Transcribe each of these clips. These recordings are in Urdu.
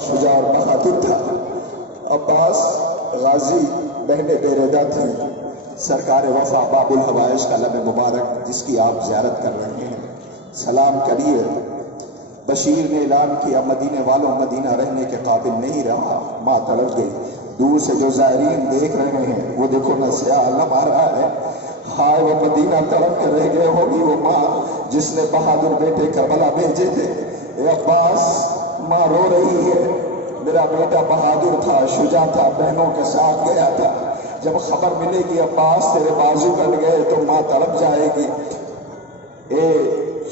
شجاع اور بہادر تھا۔ عباس غازی بہن بیردا تھے۔ سرکار وفا باب الحوائج کا لب مبارک جس کی آپ زیارت کر رہے ہیں، سلام کریے۔ بشیر نے اعلان کیا مدینے والوں مدینہ رہنے کے قابل نہیں رہا، ماں تڑپ گئی۔ دور سے جو زائرین دیکھ رہے ہیں وہ دیکھو نہ سیاہ لب آ رہا ہے، ہائے وہ مدینہ تڑپ کے رہ گئے ہوگی وہ ماں جس نے بہادر بیٹے کربلا بھیجے تھے۔ اے عباس، ماں رو رہی ہے، میرا بیٹا بہادر تھا، شجاع تھا، بہنوں کے ساتھ گیا تھا، جب خبر ملے گی عباس تیرے بازو کٹ گئے تو ماں تڑپ جائے گی۔ اے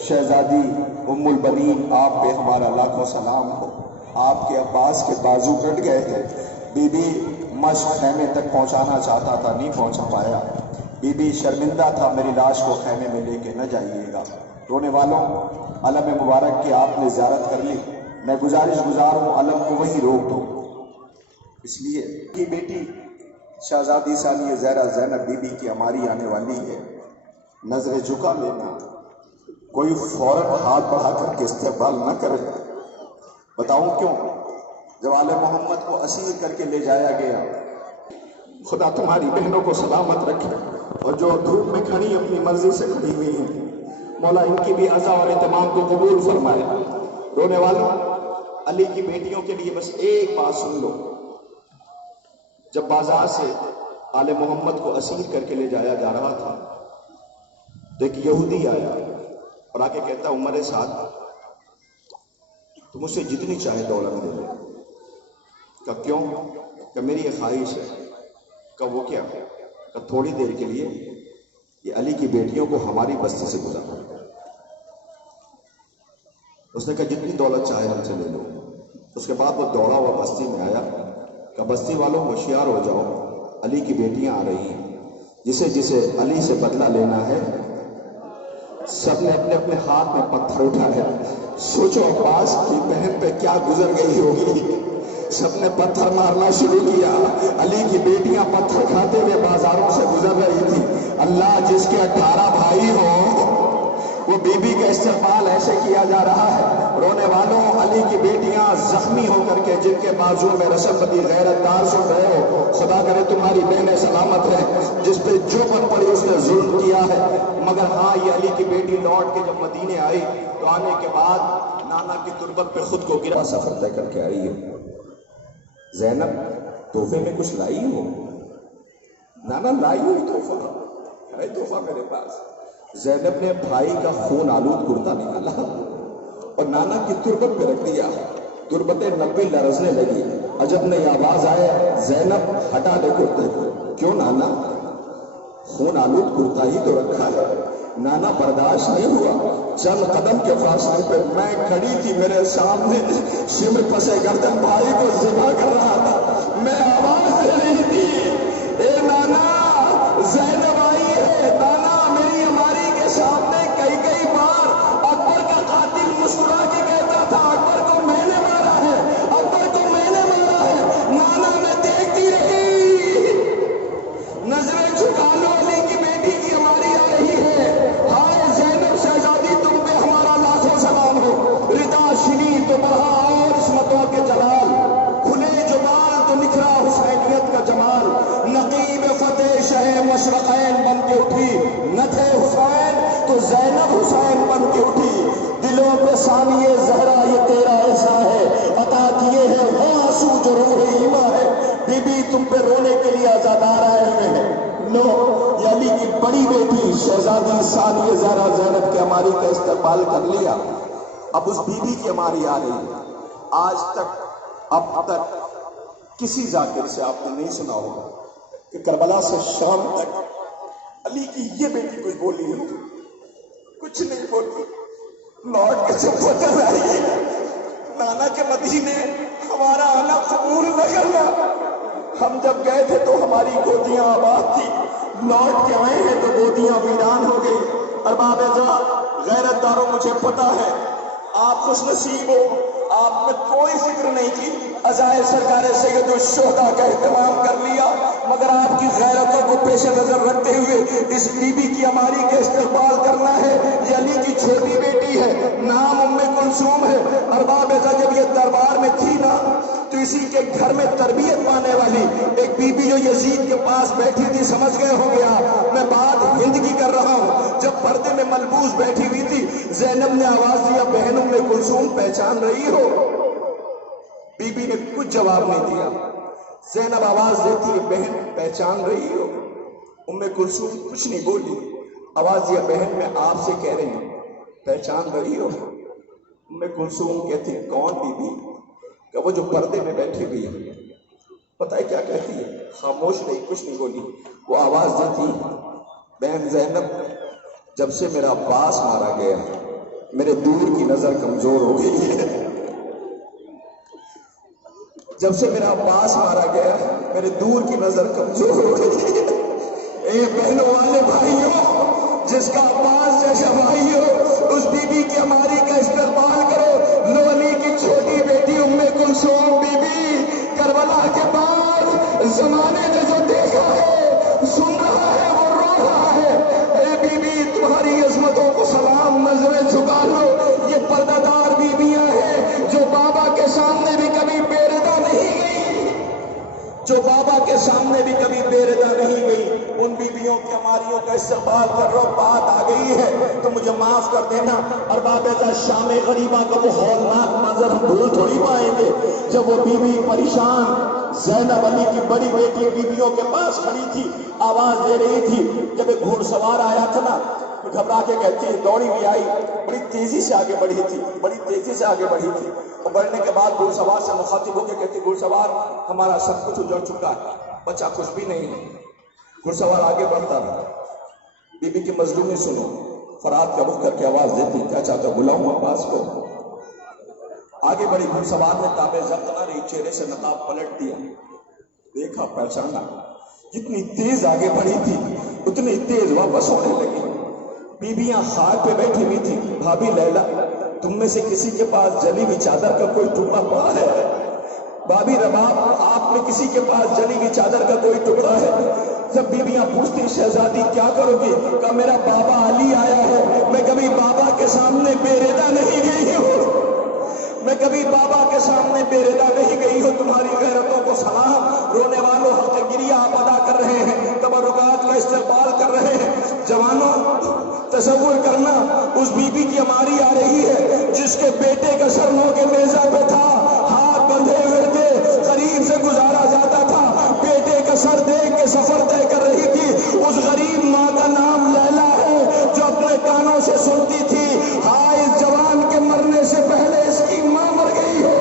شہزادی ام البنین، آپ پہ ہمارا لاکھوں سلام ہو، آپ کے عباس کے بازو کٹ گئے تھے۔ بی بی مشق خیمے تک پہنچانا چاہتا تھا، نہیں پہنچا پایا۔ بی بی شرمندہ تھا، میری لاش کو خیمے میں لے کے نہ جائیے گا۔ رونے والوں، علم مبارک کی آپ نے زیارت کر لی، میں گزارش گزار ہوں علم کو وہی روک دو، اس لیے کی بیٹی شہزادی ثانیہ زہرا زینب بی بی کی ہماری آنے والی ہے، نظر جھکا لینا، کوئی فوراً ہاتھ بڑھا کر کے استقبال نہ کرے۔ بتاؤں کیوں؟ جب آل محمد کو اسیر کر کے لے جایا گیا، خدا تمہاری بہنوں کو سلامت رکھے، اور جو دھوپ میں کھڑی اپنی مرضی سے کھڑی ہوئی ہیں، مولا ان کی بھی عزا اور اہتمام کو قبول فرمائے۔ رونے والوں، علی کی بیٹیوں کے لیے بس ایک بات سن لو۔ جب بازار سے آل محمد کو اسیر کر کے لے جایا جا رہا تھا تو ایک یہودی آیا اور آگے کہتا عمر سعد تم اسے جتنی چاہے دولت دے لو۔ کہ کیوں؟ کہ میری یہ خواہش ہے۔ کہ وہ کیا؟ کہ تھوڑی دیر کے لیے یہ علی کی بیٹیوں کو ہماری بستی سے گزارو۔ اس نے کہا جتنی دولت چاہے ہم سے لے لو۔ اس کے بعد وہ دوڑا ہوا بستی میں آیا کہ بستی والوں ہوشیار ہو جاؤ، علی کی بیٹیاں آ رہی ہیں، جسے جسے علی سے بدلہ لینا ہے سب نے اپنے اپنے ہاتھ میں پتھر اٹھایا۔ سوچو عباس کی بہن پہ کیا گزر گئی ہوگی، سب نے پتھر مارنا شروع کیا۔ علی کی بیٹیاں پتھر کھاتے ہوئے بازاروں سے گزر رہی تھی۔ اللہ جس کے 18 بھائی ہوں وہ بی بی کا استقبال ایسے کیا جا رہا ہے۔ رونے والوں، علی کی بیٹیاں زخمی ہو کر کے جن کے بازو میں رسم بدی غیرت دار سن رہے ہو، خدا کرے تمہاری بہنیں سلامت رہیں۔ جس پہ جو بن پڑی اس نے ظلم کیا ہے، مگر ہاں یہ علی کی بیٹی لوٹ کے جب مدینے آئی تو آنے کے بعد نانا کی تربت پہ خود کو گرا سفر طے کر کے آئی ہے۔ زینب تحفے میں کچھ لائی ہو؟ نانا لائی ہوئی تحفہ ہے، تحفہ میرے پاس۔ زینب نے بھائی کا خون آلود کرتا نکالا اور نانا کی تربت پہ رکھ دیا، تربت نبی لرزنے لگی۔ عجب نے آواز آئے زینب ہٹا دے کرتے کو۔ کیوں نانا؟ خون آلود کرتا ہی تو رکھا ہے۔ نانا برداشت نہیں ہوا، چند قدم کے فاصلے پہ میں کھڑی تھی، میرے سامنے شمر پسے گردن بھائی کو ذبح کر رہا تھا، میں آواز دے رہی تھی اے نانا زینب آئی ہے۔ نانا میری ہماری کے سامنے کئی کئی بار اکبر کا قاتل مسکرا کے کہتا تھا اکبر کو میں نے مارا ہے، اکبر کو میں نے مارا ہے۔ نانا میں دیکھتی رہی، نظریں جھکا لو، علی کی بیٹی کی ہماری آ رہی ہے۔ ہائے زینب شہزادی تم پہ ہمارا لاکھوں سلام ہو، ردا شنی تو بڑھا اور عصمتوں کے جلال، کھلے جو بال تو نکھرا حسینیت کا جمال، نقیب فتح شہ مشرقین بن کے اٹھی، نہ تھے حسین تو زینب حسین بن کے اٹھی۔ دلوں پہ ثانیہ زہرا یہ تیرا احسان ہے، عطا کیے ہیں وہ آنسو جو روح ایماں ہے۔ بی بی تم پہ رونے کے لیے عزادار آئے ہوئے ہیں، لو یہ علی کی بڑی بیٹی شہزادی ثانیہ زہرا زینب کے ہماری کا استقبال کر لیا۔ اب اس بی بی کی ہماری آ رہی ہے۔ آج تک اب تک کسی ذاکر سے آپ نے نہیں سنا ہوگا کہ کربلا سے شام تک علی کی یہ بیٹی کچھ بولی نہیں، کچھ نہیں بولی، لوٹ کے چپ ہو کر آئی ہے۔ نانا کے مدینے ہمارا آنا قبول نہ کرنا، ہم جب گئے تھے تو ہماری گودیاں آباد تھی، لوٹ کے آئے ہیں تو گودیاں ویران ہو گئی۔ ارباب غیرت داروں مجھے پتا ہے آپ خوش نصیب ہو، آپ نے کوئی فکر نہیں کی، عزائے سرکار سید الشہداء کا اہتمام کر لیا، مگر آپ کی غیرتوں کو پیش نظر رکھتے ہوئے اس بی بی کی عماری کا استقبال کرنا ہے۔ یہ علی کی چھوٹی بیٹی ہے، نام ام کلثوم ہے۔ ارباب جب یہ دربار میں تھی نا تو اسی کے گھر میں تربیت پانے والی ایک بی بی جو یزید کے پاس بیٹھی تھی، سمجھ گئے ہو گیا میں بات ہند کی کر رہا ہوں، جب پردے میں ملبوس بیٹھی ہوئی تھی، زینب نے آواز دیا بہن ام کلثوم پہچان رہی ہو؟ بی بی نے کچھ جواب نہیں دیا۔ زینب آواز دیتی ہے بہن پہچان رہی ہو؟ ام کلثوم کچھ نہیں بولی، آواز دیا بہن میں آپ سے کہہ رہی ہوں پہچان رہی ہو؟ ام کلثوم کہتی ہے کون بی بی؟ کہ وہ جو پردے میں بیٹھی ہوئی ہے۔ پتہ ہے کیا کہتی ہے؟ خاموش نہیں، کچھ نہیں بولی۔ وہ آواز دیتی بہن زینب جب سے میرا عباس مارا گیا میرے دور کی نظر کمزور ہو گئی ہے، جب سے میرا عباس مارا گیا میرے دور کی نظر کمزور ہو گئی ہے۔ اے بہنوں والے بھائیوں، جس کا عباس جیسا بھائی ہو اس بی بی کی عماری کا استقبال کرو۔ لو علی کی چھوٹی بیٹی ام کلثوم بی بی، کربلا کے بعد زمانے نے جو دیکھا ہے سن رہا ہے وہ رو رہا ہے۔ اے بی بی تمہاری عظمتوں کو سلام، نظریں جھکا لو۔ یہ پردہ دار بیویاں ہیں جو بابا کے سامنے بھی کبھی بے ردا نہیں گئی، جو بابا کے سامنے بھی کبھی بے ردا نہیں گئی۔ ان بیویوں کی عماریوں کا استقبال کر رہا، بات آ گئی ہے تو مجھے معاف کر دینا۔ ارباب شام غریبہ کا وہ ہولناک منظر ہم بھول تھوڑی پائیں گے جب وہ بیوی پریشان زینب علی کی بڑی بیٹی بیویوں کے پاس کھڑی تھی، آواز دے رہی تھی۔ جب ایک گھوڑ سوار آیا تھا نا تو گھبرا کے کہتی ہے دوڑی بھی آئی، بڑی تیزی سے آگے بڑھی تھی، بڑی تیزی سے آگے بڑھی تھی، اور بڑھنے کے بعد گھوڑ سوار سے مخاطب ہو کے کہتی گھوڑ سوار ہمارا سب کچھ اجڑ چکا ہے، بچہ کچھ بھی نہیں ہے۔ گھوڑ سوار آگے بڑھتا رہا۔ بی بی کی مظلومی سنو، فرات کا رخ کر کے آواز دیتی کیا چاہتا بلاؤں عباس کو؟ آگے بڑھی، گھوڑ سوار نے تابع ضبط نہ رہی، چہرے سے نقاب پلٹ دیا، دیکھا پہچانا، جتنی تیز آگے بڑھی تھی اتنی تیز واپس ہونے لگی۔ بیویاں خاک پہ بیٹھی ہوئی تھی۔ بھابی لیلا تم میں سے کسی کے پاس جلی ہوئی چادر کا کوئی ٹکڑا پڑا ہے؟ بھابی رباب آپ میں کسی کے پاس جلی ہوئی چادر کا کوئی ٹکڑا ہے؟ جب بیویاں پوچھتی شہزادی کیا کرو گی؟ کہ میرا بابا علی آیا ہے، میں کبھی بابا کے سامنے بے ردا نہیں گئی ہوں، میں کبھی بابا کے سامنے بے ردا نہیں گئی ہوں۔ تمہاری غیرتوں کو سلام۔ رونے والوں حق گریہ آپ ادا کر رہے ہیں، تبرکات کا استقبال کر رہے ہیں۔ جوانوں تصور کرنا اس بی بی کی عماری آ رہی ہے جس کے بیٹے کا سر نو کے نیزہ پہ تھا، ہاتھ بندھے ہوئے تھے، غریب سے گزارا جاتا تھا، بیٹے کا سر دیکھ کے سفر طے کر رہی تھی۔ اس غریب ماں کا نام لیلا ہے جو اپنے کانوں سے سنتی تھی ہائے اس جوان کے مرنے سے پہلے اس کی ماں مر گئی ہو۔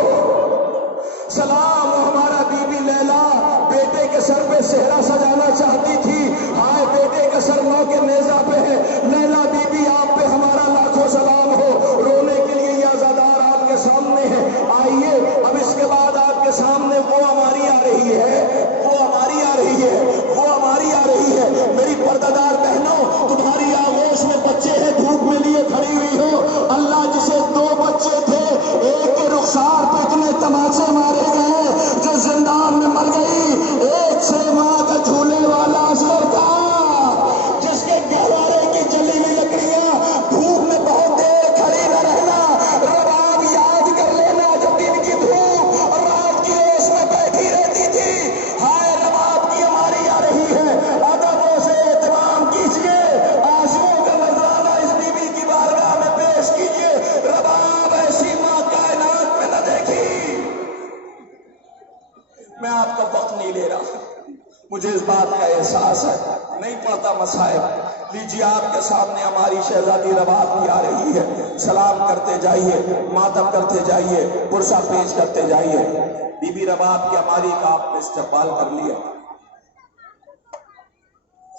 سلام ہمارا بی بی لیلا بیٹے کے سر پہ صحرا سجانا چاہتی تھی، ہائے بیٹے کا سر نو کے نیزہ پہ ہے۔ لیلا بی بی آپ پہ ہمارا لاکھوں سلام ہو۔ رونے کے لیے یہ عزادار آپ کے سامنے ہے، آئیے اب اس کے بعد آپ کے سامنے وہ ہماری آ رہی ہے، وہ ہماری آ رہی ہے، وہ ہماری آ رہی ہے۔ میری پردہ دار بہنوں تمہاری آغوش میں بچے ہیں، دھوپ میں لیے کھڑی ہوئی ہو۔ اللہ جسے دو بچے تھے ایک کے رخسار پہ اتنے تماچے مارے گئے جو زندان میں مر گئی، ایک 6 ماہ کا جھولے والا اصغر تھا جس کے گہوارے کی جلی ہوئی لکڑیاں دھوپ میں بہت دیر کھڑی نہ رہنا۔ رباب یاد کر لینا جب دن کی دھوپ اور رات کی اوس میں بیٹھی رہتی تھی، ہائے رباب کی ہماری آ رہی ہے۔ ادبوں سے اہتمام کیجیے، آنسوؤں کا نذرانہ اس بی بی کی بارگاہ میں پیش کیجیے۔ رباب ایسی ماں کائنات میں نہ دیکھی۔ میں آپ کا وقت نہیں لے رہا، مجھے اس بات کا احساس ہے، نہیں پڑھتا مصائب۔ لیجیے آپ کے سامنے ہماری شہزادی رباب کی آ رہی ہے، سلام کرتے جائیے، ماتم کرتے جائیے، پرسہ پیش کرتے جائیے۔ بی بی رباب کی ہماری کا آپ نے استقبال کر لیا۔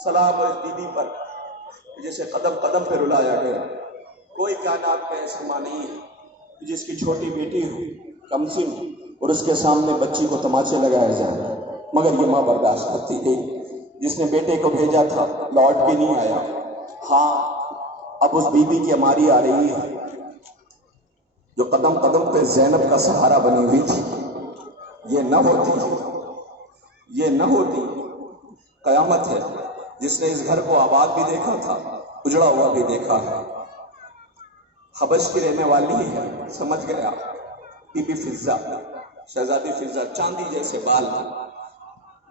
سلام اس بی بی پر جسے قدم قدم پہ رلایا گیا۔ کوئی کائنات میں ایسی ماں نہیں ہے جس کی چھوٹی بیٹی ہو، کمسن ہو، اور اس کے سامنے بچی کو تماچے لگائے جائیں، مگر یہ ماں برداشت کرتی گئی۔ جس نے بیٹے کو بھیجا تھا لوٹ کے نہیں آیا۔ ہاں اب اس بی بی کی ہماری آ رہی ہے جو قدم قدم پہ زینب کا سہارا بنی ہوئی تھی۔ یہ نہ ہوتی قیامت ہے جس نے اس گھر کو آباد بھی دیکھا تھا، اجڑا ہوا بھی دیکھا ہے۔ حبش کی رہنے والی ہے، سمجھ گیا، بی بی فضہ، شہزادی فضہ، چاندی جیسے بال تھے،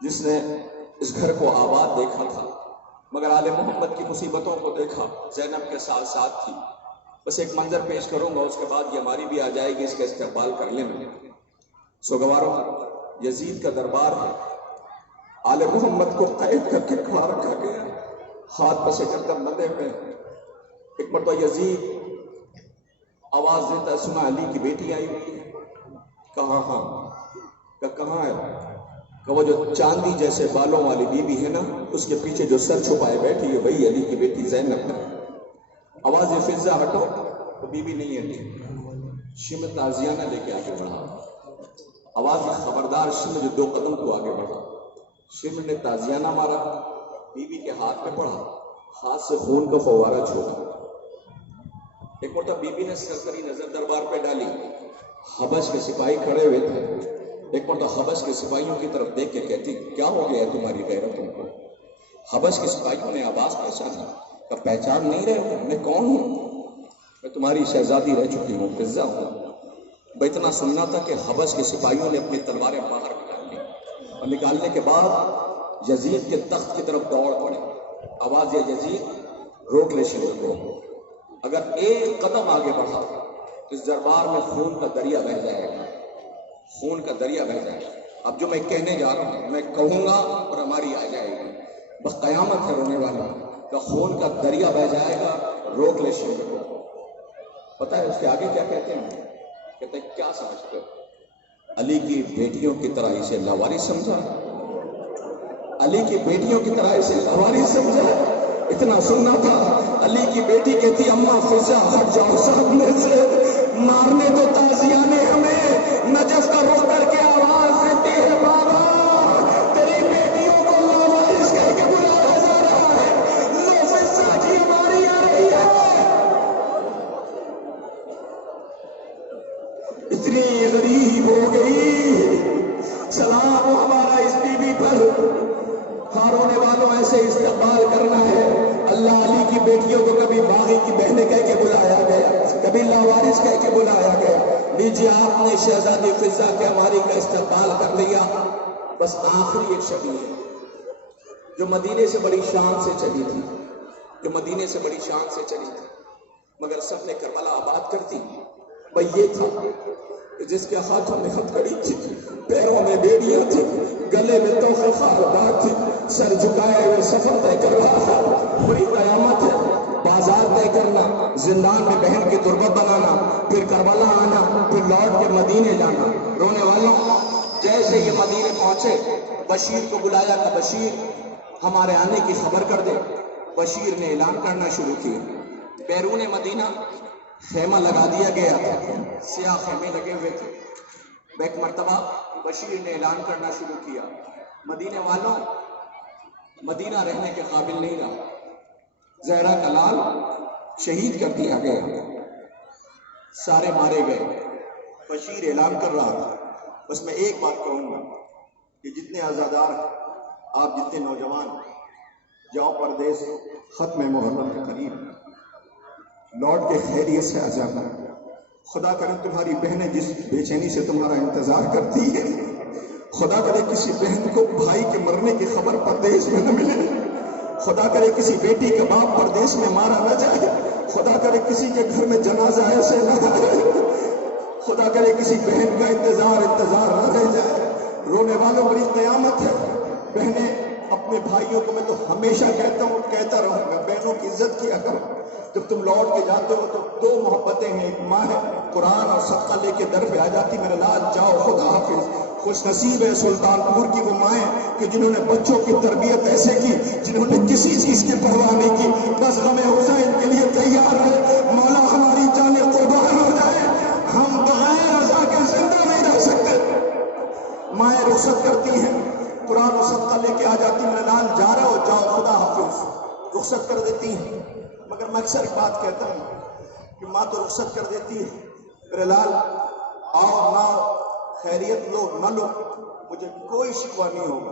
جس نے اس گھر کو آباد دیکھا تھا، مگر آل محمد کی مصیبتوں کو دیکھا، زینب کے ساتھ ساتھ تھی۔ بس ایک منظر پیش کروں گا، اس کے بعد یہ ہماری بھی آ جائے گی، اس کا استقبال کر لیں۔ سوگواروں، یزید کا دربار ہے، آل محمد کو قید کر کے کھڑا رکھا گیا، ہاتھ پہ سے گردن بندے پہ۔ ایک مرتبہ یزید آواز دیتا ہے، سنا علی کی بیٹی آئی ہوئی ہے؟ کہاں؟ ہاں۔ کہاں ہے؟ کہ وہ جو چاندی جیسے بالوں والی بی بی ہے نا، اس کے پیچھے جو سر چھپائے بیٹھی ہے، وہی علی کی بیٹی زینب ہے۔ آواز فضہ ہٹو، تو بی بی نہیں ہٹی۔ شم تازیانہ لے کے آگے بڑھا، آواز خبردار، شم جو 2 قدم تو آگے بڑھا۔ شم نے تازیانہ مارا، بی بی کے ہاتھ میں پڑا، ہاتھ سے خون کا فوارہ چھوڑا۔ ایک مرتبہ بی بی نے سرسری نظر دربار پہ ڈالی، حبش کے سپاہی کھڑے ہوئے تھے۔ ایک مرتبہ حبش کے سپاہیوں کی طرف دیکھ کے کہتی، کیا ہو گیا ہے تمہاری غیرت تم کو؟ حبش کے سپاہیوں نے آواز پہچانا، کہ پہچان نہیں رہے ہو، میں کون ہوں؟ میں تمہاری شہزادی رہ چکی ہوں، فضہ ہوں۔ اتنا سننا تھا کہ حبش کے سپاہیوں نے اپنی تلواریں باہر نکال لی، اور نکالنے کے بعد یزید کے تخت کی طرف دوڑ پڑے۔ آواز یہ، یزید روک لے شمر کو، اگر ایک قدم آگے بڑھا اس دربار میں خون کا دریا بہہ جائے گا، خون کا دریا بہہ جائے گا۔ اب جو میں کہنے جا رہا ہوں میں کہوں گا اور ہماری آ جائے گی، بس قیامت ہے رونے والا، کہ خون کا دریا بہہ جائے گا، روک لے شمر کو۔ پتہ ہے اس کے آگے کیا کہتے ہیں؟ کہتے ہیں، کیا سمجھتے ہو علی کی بیٹیوں کی طرح اسے لاوارث سمجھا؟ علی کی بیٹیوں کی طرح اسے لاوارث سمجھا؟ اتنا سننا تھا، علی کی بیٹی کہتی، اماں فضہ ہٹ جاؤ سامنے سے، مارنے تو تازیہ نے ہمیں، نجف کا رخ کر کے آواز دیتی ہے، بابا تیری بیٹیوں کو لاوارث کر کے بلایا جا رہا ہے، لو فضہ کی ہماری آ رہی ہے۔ اتنی غریب ہو گئی، سلام ہمارا اس بی بی پر، ہارونے والوں ایسے استقبال کرنا ہے۔ اللہ علی کی بیٹیوں کو کبھی باغی کی بہنیں کہہ کے بلایا گیا، کبھی لاوارث کہہ کے بلایا گیا۔ لیجیے آپ نے شہزادی فضہ کے ہماری کا استقبال کر لیا۔ بس آخری ایک شبیہ ہے جو مدینے سے بڑی شان سے چلی تھی، جو مدینے سے بڑی شان سے چلی تھی، مگر سب نے کربلا آباد کر دی۔ وہ یہ تھا جس کے ہاتھوں میں ہتھکڑی تھی، پیروں میں بیڑیاں تھی، گلے میں تحفے خاردار تھی، سر جھکائے ہوئے سفر طے کر رہا تھا۔ بڑی قیامت ہے، بازار طے کرنا، زندان میں بہن کی تربت بنانا، پھر کربلا آنا، پھر لوٹ کے مدینے جانا۔ رونے والوں، جیسے یہ مدینے پہنچے، بشیر کو بلایا کہ بشیر ہمارے آنے کی خبر کر دے۔ بشیر نے اعلان کرنا شروع کیا۔ بیرون مدینہ خیمہ لگا دیا گیا تھا، سیاہ خیمے لگے ہوئے تھے۔ ایک مرتبہ بشیر نے اعلان کرنا شروع کیا، مدینے والوں، مدینہ رہنے کے قابل نہیں رہا، زہرا کا لال شہید کر دیا گیا، سارے مارے گئے۔ بشیر اعلان کر رہا تھا، بس میں ایک بات کہوں گا کہ جتنے آزادار، آپ جتنے نوجوان، جاؤ پردیس، ختم محرم کے قریب، لوٹ کے خیریت سے آ جانا۔ خدا کرے تمہاری بہنیں جس بے چینی سے تمہارا انتظار کرتی ہے، خدا کرے کسی بہن کو بھائی کے مرنے کی خبر پردیس میں نہ ملے، خدا کرے کسی بیٹی کا باپ پردیس میں مارا نہ جائے، خدا کرے کسی کے گھر میں جنازہ ایسے نہ آئے، خدا کرے کسی بہن کا انتظار نہ رہ جائے۔ رونے والوں بڑی قیامت ہے۔ بہنیں اپنے بھائیوں کو، میں تو ہمیشہ کہتا ہوں، کہتا رہوں گا، بہنوں کی عزت کیا کرو۔ جب تم لوٹ کے جاتے ہو تو 2 محبتیں ہیں، ایک ماں ہے، قرآن اور صدقہ لے کے در پہ آ جاتی، میرے لال جاؤ خدا حافظ۔ خوش نصیب ہے سلطان پور کی وہ مائیں کہ جنہوں نے بچوں کی تربیت ایسے کی، جنہوں نے کسی چیز کی پرواہ نہیں کی، بس غم حسین کے لیے تیار ہے، مولا ہماری جانیں قربان ہو جائے، ہم بغیر رضا کے زندہ نہیں رہ سکتے۔ مائیں رخصت کرتی ہیں، قرآن و صدقہ لے کے آ جاتی، میرے لال جا رہے ہو، جاؤ خدا حافظ، رخصت کر دیتی ہیں۔ مگر میں اکثر ایک بات کہتا ہوں کہ ماں تو رخصت کر دیتی ہے، میرے لال آؤ نہ آؤ، خیریت لو نہ لو، مجھے کوئی شکوہ نہیں ہوگا،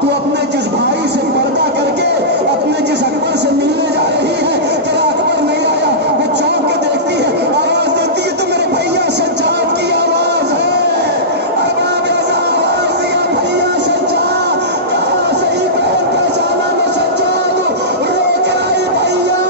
تو اپنے جس بھائی سے پردہ کر کے اپنے جس اکبر سے ملنے جا رہی ہے، تیرا اکبر نہیں آیا، وہ چونک کے دیکھتی ہے، آواز دیتی ہے تو میرے بھیا سجاد کی آواز ہے۔ ارباب رضا آواز دیا، بھیا سجاد، کہاں صحیح بہن پہچانا میں سجاد ہوں، رو کے آئی بھیا،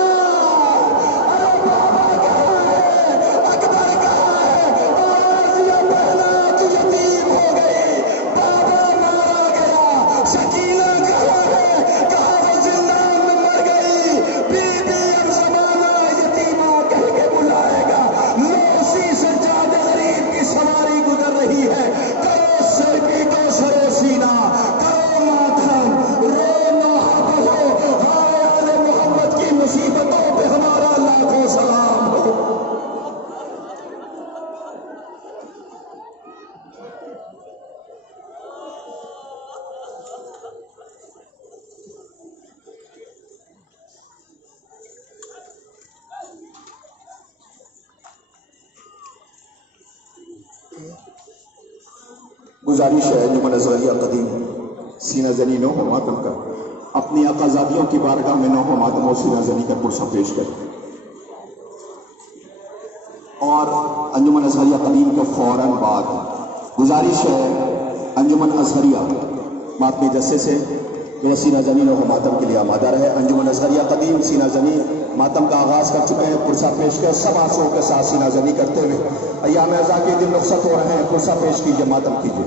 ارے بابا کہاں ہے، اکبر کہاں ہے، آواز دیا بہنا تو یتیم ہو گئی، بابا مارا گیا، سکینہ کہاں ہے، کہاں وہ زندان میں مر گئی، بی بی اب زمانہ یتیمہ کہہ کے بلائے گا، لوسی سجاد غریب کی سواری گزر رہی ہے، کرو سر پیٹو سرو سینہ، کرو ماتم، رو نوحہ بہو، ہائے آل محمد کی مصیبتوں پہ ہمارا لاکھوں سلام ہو۔ گزارش ہے انجمن ازہریہ قدیم سینہ زنی نوح ماتم کا اپنی آقازادیوں کی بارگاہ میں نوح ماتم و سینہ زنی کا پرسہ پیش کریں، اور انجمن ازہریہ قدیم کے فوراً بعد گزارش ہے انجمن ازہریہ ماتمی جسے سے جو سینہ زنی نوح ماتم کے لیے آمادہ رہے۔ انجمن ازہریہ قدیم سینہ زنی ماتم کا آغاز کر چکے ہیں، پرسہ پیش کر سب آنسوؤں کے ساتھ سینہ زنی کرتے ہوئے ایام عزا کے دن رخصت ہو رہے ہیں، پرسہ پیش کیجئے، ماتم کیجئے۔